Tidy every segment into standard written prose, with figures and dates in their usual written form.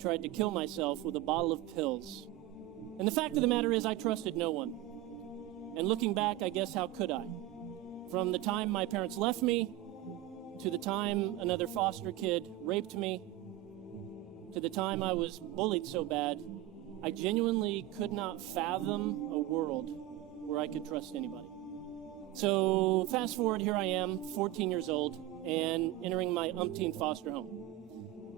tried to kill myself with a bottle of pills. And the fact of the matter is I trusted no one. And looking back, I guess how could I? From the time my parents left me, to the time another foster kid raped me, to the time I was bullied so bad, I genuinely could not fathom a world where I could trust anybody. So fast forward, here I am, 14 years old, and entering my umpteenth foster home.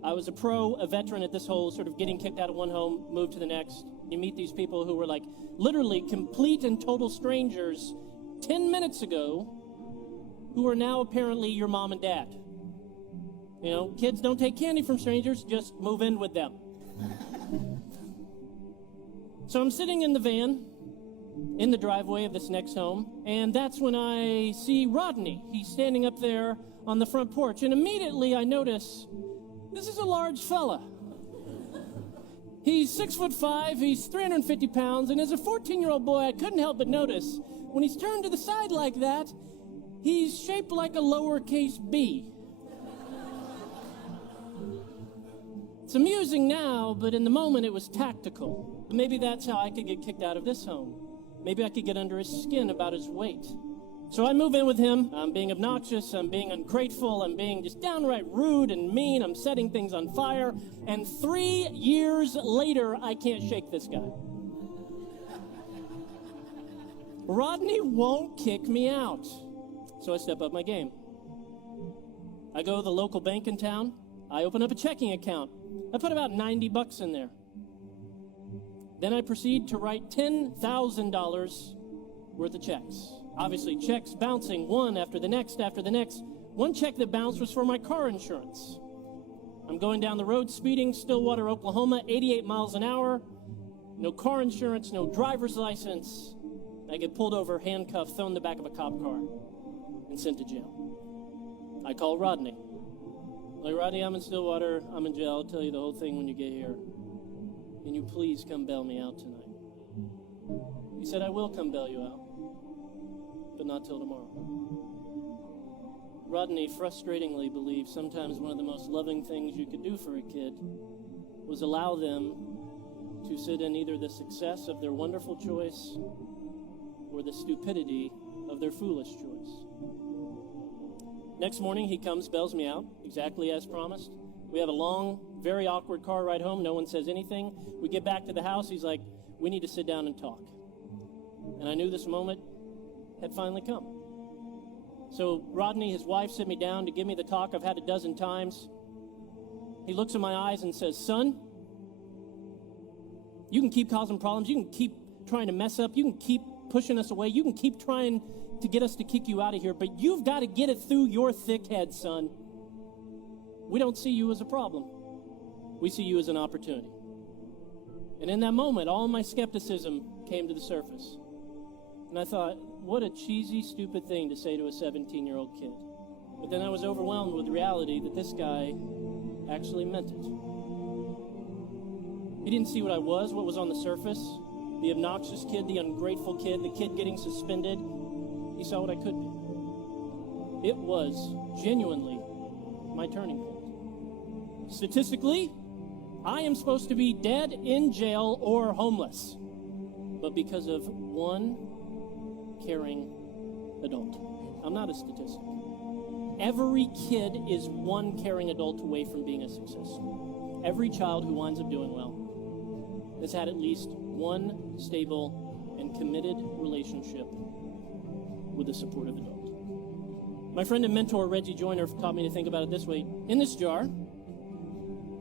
I was a veteran at this whole sort of getting kicked out of one home, moved to the next. You meet these people who were like literally complete and total strangers 10 minutes ago who are now apparently your mom and dad. You know, kids don't take candy from strangers, just move in with them. So I'm sitting in the van in the driveway of this next home, and that's when I see Rodney. He's standing up there on the front porch, and immediately I notice this is a large fella. He's 6'5", he's 350 pounds, and as a 14-year-old boy, I couldn't help but notice when he's turned to the side like that, he's shaped like a lowercase b. It's amusing now, but in the moment it was tactical. Maybe that's how I could get kicked out of this home. Maybe I could get under his skin about his weight. So I move in with him. I'm being obnoxious, I'm being ungrateful, I'm being just downright rude and mean, I'm setting things on fire, and 3 years later, I can't shake this guy. Rodney won't kick me out. So I step up my game. I go to the local bank in town. I open up a checking account. I put about $90 in there. Then I proceed to write $10,000 worth of checks. Obviously, checks bouncing one after the next after the next. One check that bounced was for my car insurance. I'm going down the road speeding, Stillwater, Oklahoma, 88 miles an hour. No car insurance, no driver's license. I get pulled over, handcuffed, thrown in the back of a cop car, and sent to jail. I call Rodney. Like, Rodney, I'm in Stillwater, I'm in jail, I'll tell you the whole thing when you get here. Can you please come bail me out tonight? He said, I will come bail you out, but not till tomorrow. Rodney frustratingly believed sometimes one of the most loving things you could do for a kid was allow them to sit in either the success of their wonderful choice or the stupidity of their foolish choice. Next morning, he comes, bails me out, exactly as promised. We have a long, very awkward car ride home. No one says anything. We get back to the house. He's like, we need to sit down and talk. And I knew this moment had finally come. So Rodney, his wife, sit me down to give me the talk I've had a dozen times. He looks in my eyes and says, son, you can keep causing problems. You can keep trying to mess up. You can keep pushing us away. You can keep trying to get us to kick you out of here, but you've got to get it through your thick head, son. We don't see you as a problem. We see you as an opportunity. And in that moment, all my skepticism came to the surface. And I thought, what a cheesy, stupid thing to say to a 17-year-old kid. But then I was overwhelmed with the reality that this guy actually meant it. He didn't see what I was, what was on the surface. The obnoxious kid, the ungrateful kid, the kid getting suspended. He saw what I could be. It was genuinely my turning point. Statistically, I am supposed to be dead, in jail, or homeless. But because of one caring adult. I'm not a statistic. Every kid is one caring adult away from being a success. Every child who winds up doing well has had at least one stable and committed relationship with a supportive adult. My friend and mentor, Reggie Joyner, taught me to think about it this way. In this jar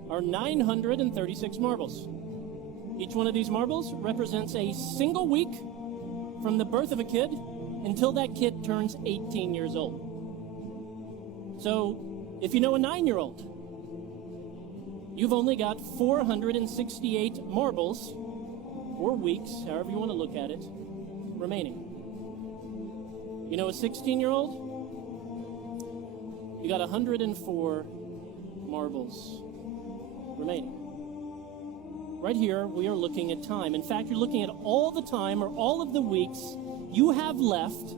are 936 marbles. Each one of these marbles represents a single week from the birth of a kid until that kid turns 18 years old. So, if you know a 9-year-old, you've only got 468 marbles, or weeks, however you want to look at it, remaining. You know a 16-year-old? You got 104 marbles remaining. Right here, we are looking at time. In fact, you're looking at all the time or all of the weeks you have left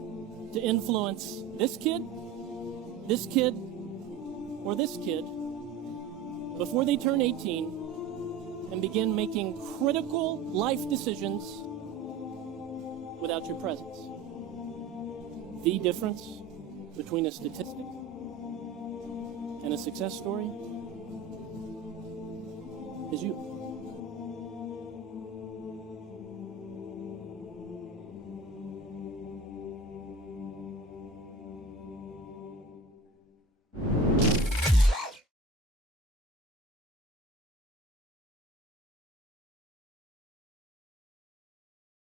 to influence this kid, or this kid before they turn 18 and begin making critical life decisions without your presence. The difference between a statistic and a success story is you.